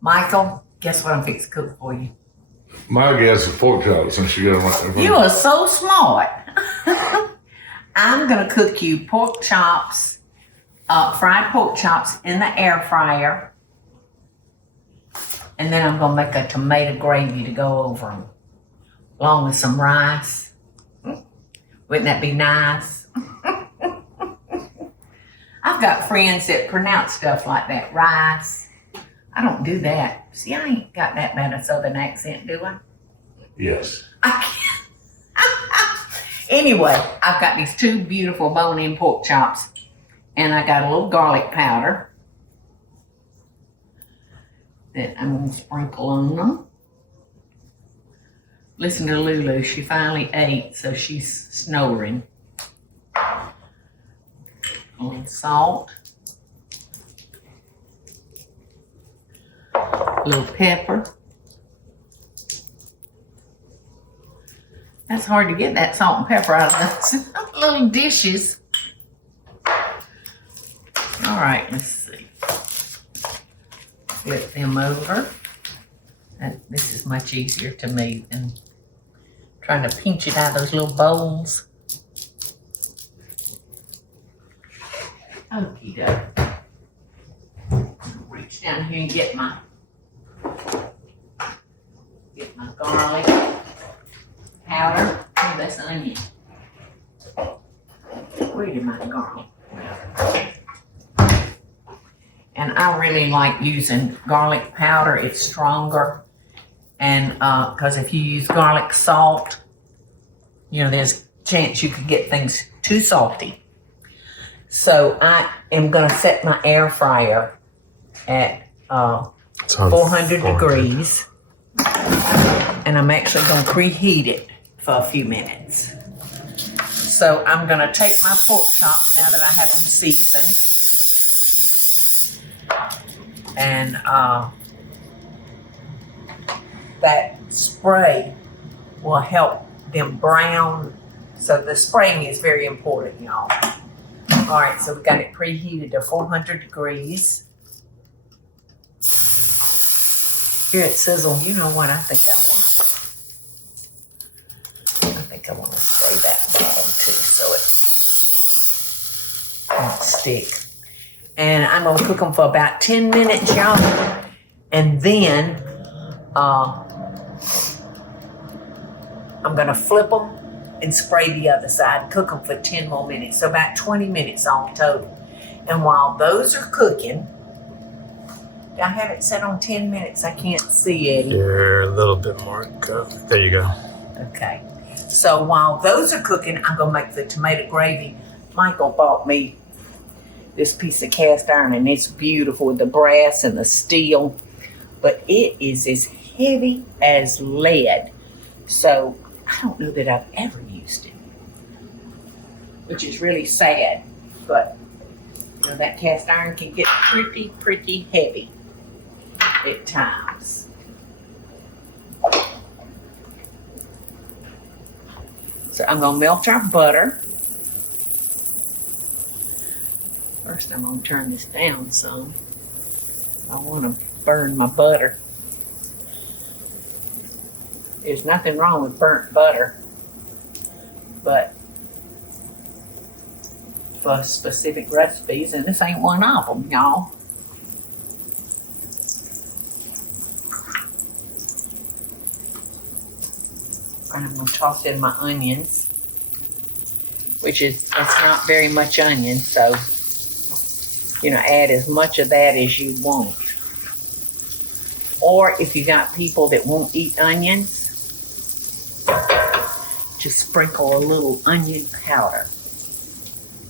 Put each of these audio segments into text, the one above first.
Michael, guess what I'm fixing to cook for you? My guess is pork chops since you got them right there. You are so smart. I'm going to cook you pork chops, fried pork chops in the air fryer. And then I'm going to make a tomato gravy to go over them, along with some rice. Wouldn't that be nice? I've got friends that pronounce stuff like that, rice. I don't do that. See, I ain't got that bad a southern accent, do I? Yes. I can't. Anyway, I've got these two beautiful bone-in pork chops, and I got a little garlic powder that I'm going to sprinkle on them. Listen to Lulu. She finally ate, so she's snoring. A little salt. A little pepper. That's hard to get that salt and pepper out of those little dishes. All right, let's see. Flip them over. And this is much easier to me than trying to pinch it out of those little bowls. Okie doke. Reach down here and get my garlic powder. Oh, that's onion. Where did my garlic? And I really like using garlic powder. It's stronger. And because if you use garlic salt, you know, there's a chance you could get things too salty. So I am going to set my air fryer at 400 degrees. And I'm actually going to preheat it for a few minutes. So I'm going to take my pork chops now that I have them seasoned. And that spray will help them brown. So the spraying is very important, y'all. All right, so we got it preheated to 400 degrees. Hear it sizzle. You know what? I think I want to spray that bottom too, so it won't stick. And I'm going to cook them for about 10 minutes, y'all. And then I'm going to flip them and spray the other side. Cook them for 10 more minutes. So about 20 minutes all total. And while those are cooking, I have it set on 10 minutes. I can't see it. You're a little bit more. There you go. Okay. So while those are cooking, I'm going to make the tomato gravy. Michael bought me this piece of cast iron, and it's beautiful with the brass and the steel, but it is as heavy as lead. So I don't know that I've ever used it, which is really sad, but you know, that cast iron can get pretty heavy at times. So I'm going to melt our butter. First, I'm going to turn this down some. I want to burn my butter. There's nothing wrong with burnt butter, but for specific recipes, and this ain't one of them, y'all. And I'm going to toss in my onions, that's not very much onion, so you know, add as much of that as you want. Or if you got people that won't eat onions, just sprinkle a little onion powder.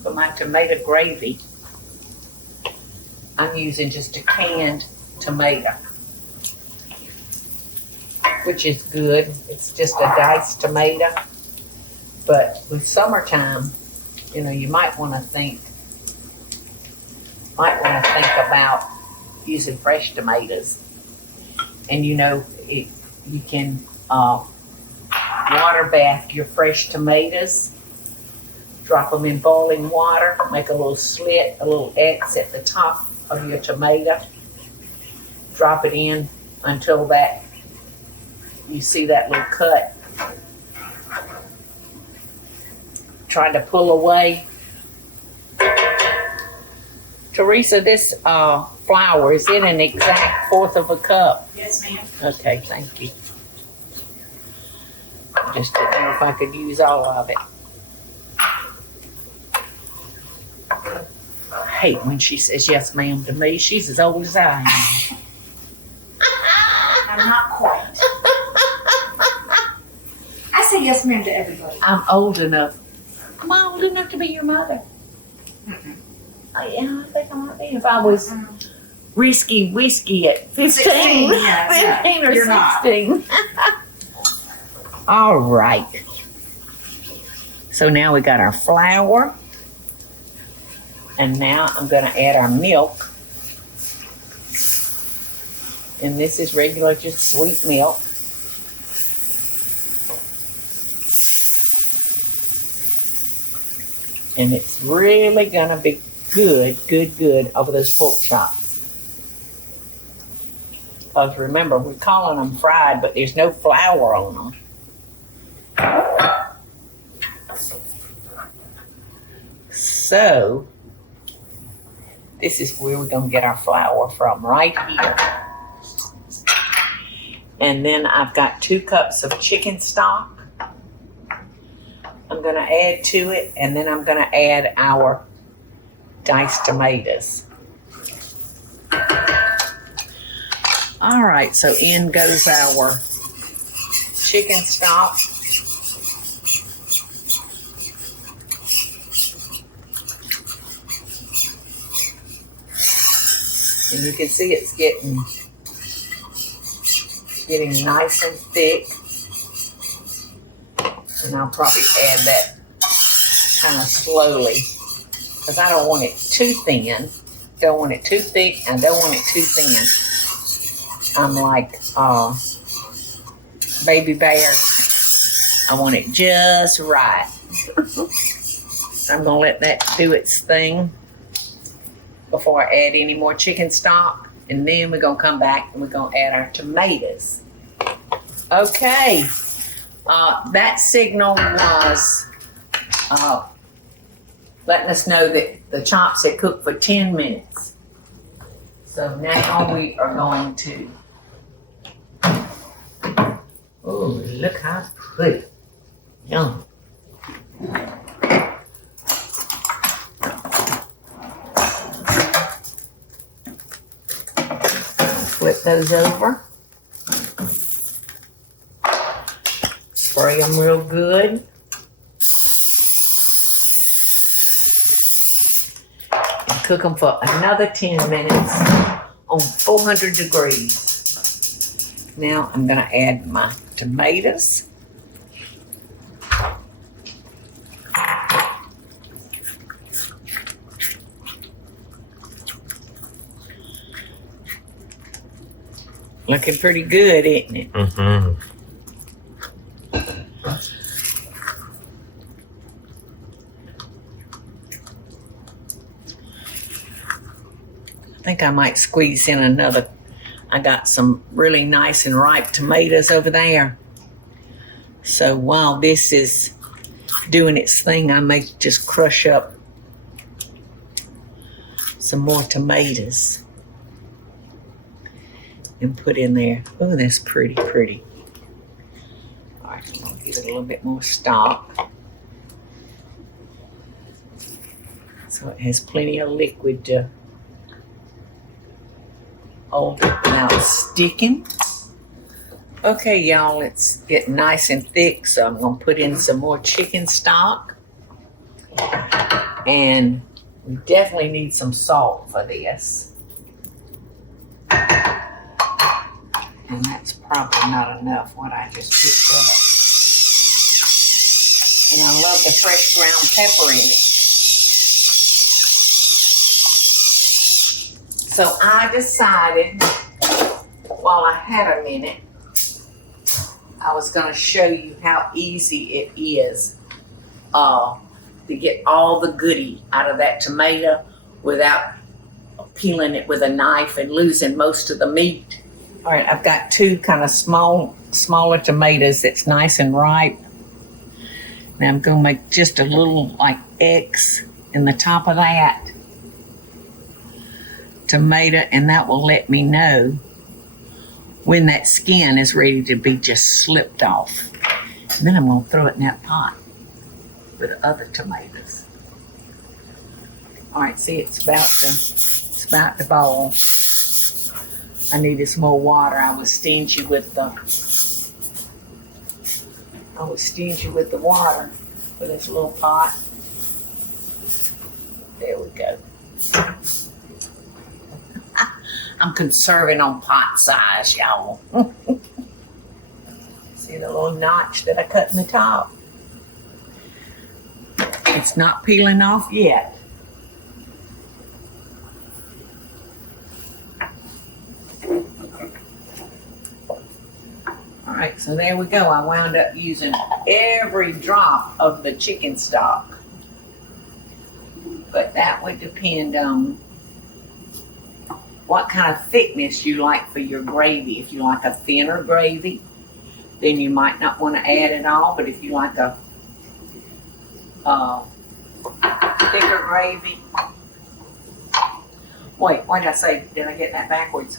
For my tomato gravy, I'm using just a canned tomato, which is good. It's just a diced tomato. But with summertime, you know, you might want to think about using fresh tomatoes. And you know, you can water bath your fresh tomatoes, drop them in boiling water, make a little slit, a little X at the top of your tomato, drop it in until that, you see that little cut. Trying to pull away. Teresa, this flour, is it an exact 1/4 of a cup? Yes, ma'am. Okay, thank you. I just didn't know if I could use all of it. I hate when she says yes, ma'am, to me. She's as old as I am. I'm not quite. I say yes, ma'am, to everybody. I'm old enough. Am I old enough to be your mother? Oh, yeah, I think I might be. If I was risky whiskey at 15. 16, yeah, 15 or you're not. 16. All right. So now we got our flour. And now I'm going to add our milk. And this is regular, just sweet milk. And it's really going to be good over those pork chops. Because remember, we're calling them fried, but there's no flour on them. So, this is where we're going to get our flour from, right here. And then I've got 2 cups of chicken stock. I'm going to add to it, and then I'm going to add our diced tomatoes. All right, so in goes our chicken stock. And you can see it's getting nice and thick. And I'll probably add that kind of slowly because I don't want it too thin. Don't want it too thick. I don't want it too thin. I'm like Baby Bear. I want it just right. I'm going to let that do its thing before I add any more chicken stock. And then we're going to come back and we're going to add our tomatoes. Okay. That signal was letting us know that the chops had cooked for 10 minutes. So now we are going to, oh, look how pretty. Yum. Flip those over. Spray them real good. And cook them for another 10 minutes on 400 degrees. Now I'm going to add my tomatoes. Looking pretty good, isn't it? Mm-hmm. I think I might squeeze in another. I got some really nice and ripe tomatoes over there. So while this is doing its thing, I may just crush up some more tomatoes and put in there. Oh, that's pretty, pretty. All right, I'm gonna give it a little bit more stock. So it has plenty of liquid to hold it without sticking. Okay, y'all, it's getting nice and thick, so I'm gonna put in some more chicken stock. And we definitely need some salt for this. And that's probably not enough, what I just picked up. And I love the fresh ground pepper in it. So I decided, while I had a minute, I was going to show you how easy it is to get all the goodie out of that tomato without peeling it with a knife and losing most of the meat. All right, I've got two kind of smaller tomatoes that's nice and ripe. Now I'm gonna make just a little like X in the top of that tomato, and that will let me know when that skin is ready to be just slipped off. And then I'm gonna throw it in that pot with the other tomatoes. All right, see, it's about to boil. I needed some more water. I was stingy with the water for this little pot. There we go. I'm conserving on pot size, y'all. See the little notch that I cut in the top? It's not peeling off yet. All right, so there we go. I wound up using every drop of the chicken stock. But that would depend on what kind of thickness you like for your gravy. If you like a thinner gravy, then you might not want to add it all. But if you like a thicker gravy, wait, what did I say? Did I get that backwards?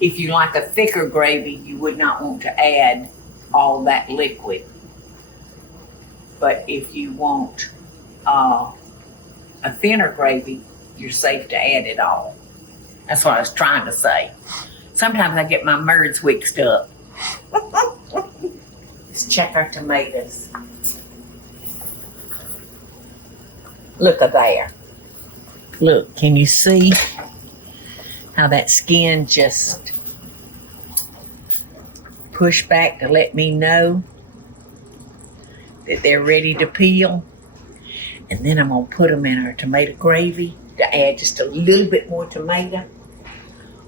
If you like a thicker gravy, you would not want to add all that liquid. But if you want a thinner gravy, you're safe to add it all. That's what I was trying to say. Sometimes I get my words mixed up. Let's check our tomatoes. Look at there. Look, can you see how that skin just pushed back to let me know that they're ready to peel? And then I'm gonna put them in our tomato gravy to add just a little bit more tomato.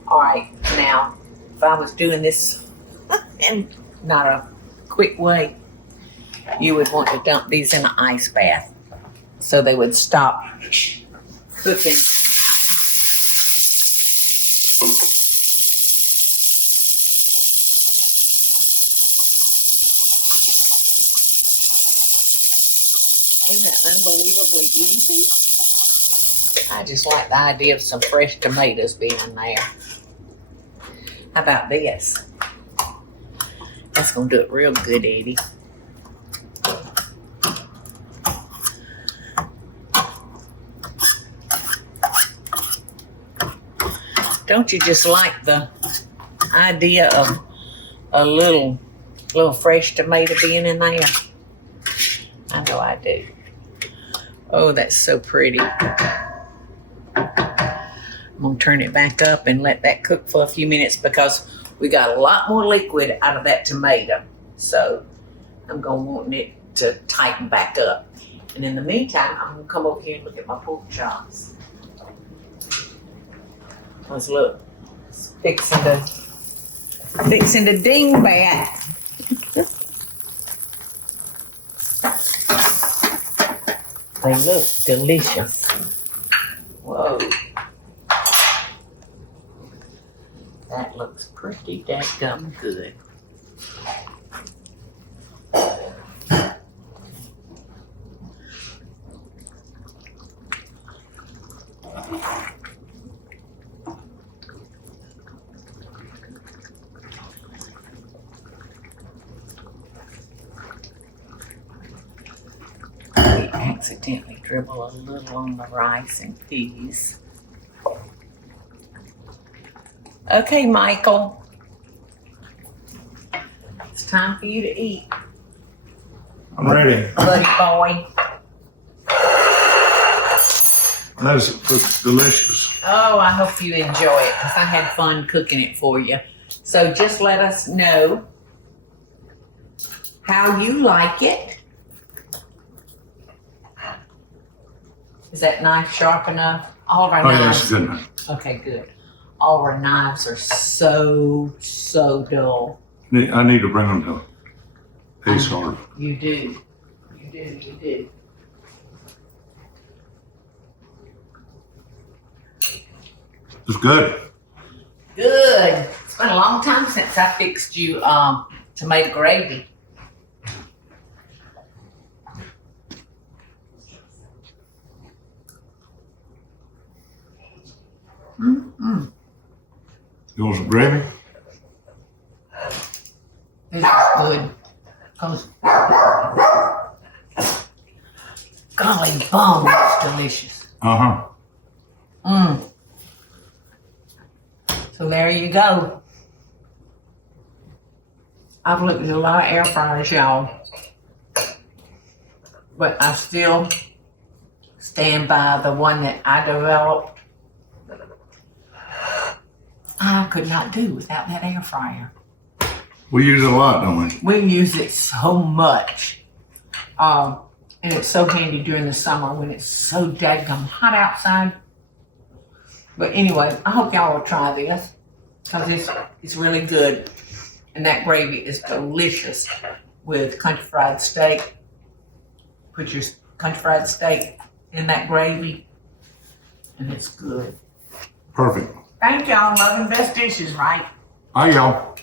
All right, now, if I was doing this in not a quick way, you would want to dump these in an ice bath so they would stop cooking. Isn't that unbelievably easy? I just like the idea of some fresh tomatoes being in there. How about this? That's gonna do it real good, Eddie. Don't you just like the idea of a little fresh tomato being in there? I know I do. Oh, that's so pretty. I'm gonna turn it back up and let that cook for a few minutes because we got a lot more liquid out of that tomato. So I'm gonna want it to tighten back up. And in the meantime, I'm gonna come over here and look at my pork chops. Let's look. It's fixing the ding bat. They look delicious. Whoa. That looks pretty dadgum good. We accidentally dribble a little on the rice and peas. Okay, Michael. It's time for you to eat. I'm ready. Buddy boy. That looks delicious. Oh, I hope you enjoy it because I had fun cooking it for you. So just let us know how you like it. Is that knife sharp enough? All of our Oh, yeah, knives. it's good enough. Okay, good. All of our knives are so dull. I need to bring them to Ace Hardware. You do. You do. You do. It's good. Good. It's been a long time since I fixed you tomato gravy. Mm-mm. You want some gravy? This is good. Cause golly bum, it's delicious. Uh-huh. Mm. So there you go. I've looked at a lot of air fryers, y'all, but I still stand by the one that I developed. I could not do without that air fryer. We use it a lot, don't we? We use it so much. And it's so handy during the summer when it's so dadgum hot outside. But anyway, I hope y'all will try this because it's really good. And that gravy is delicious with country fried steak. Put your country fried steak in that gravy and it's good. Perfect. Thank y'all. Love and best dishes, right? Hi, y'all.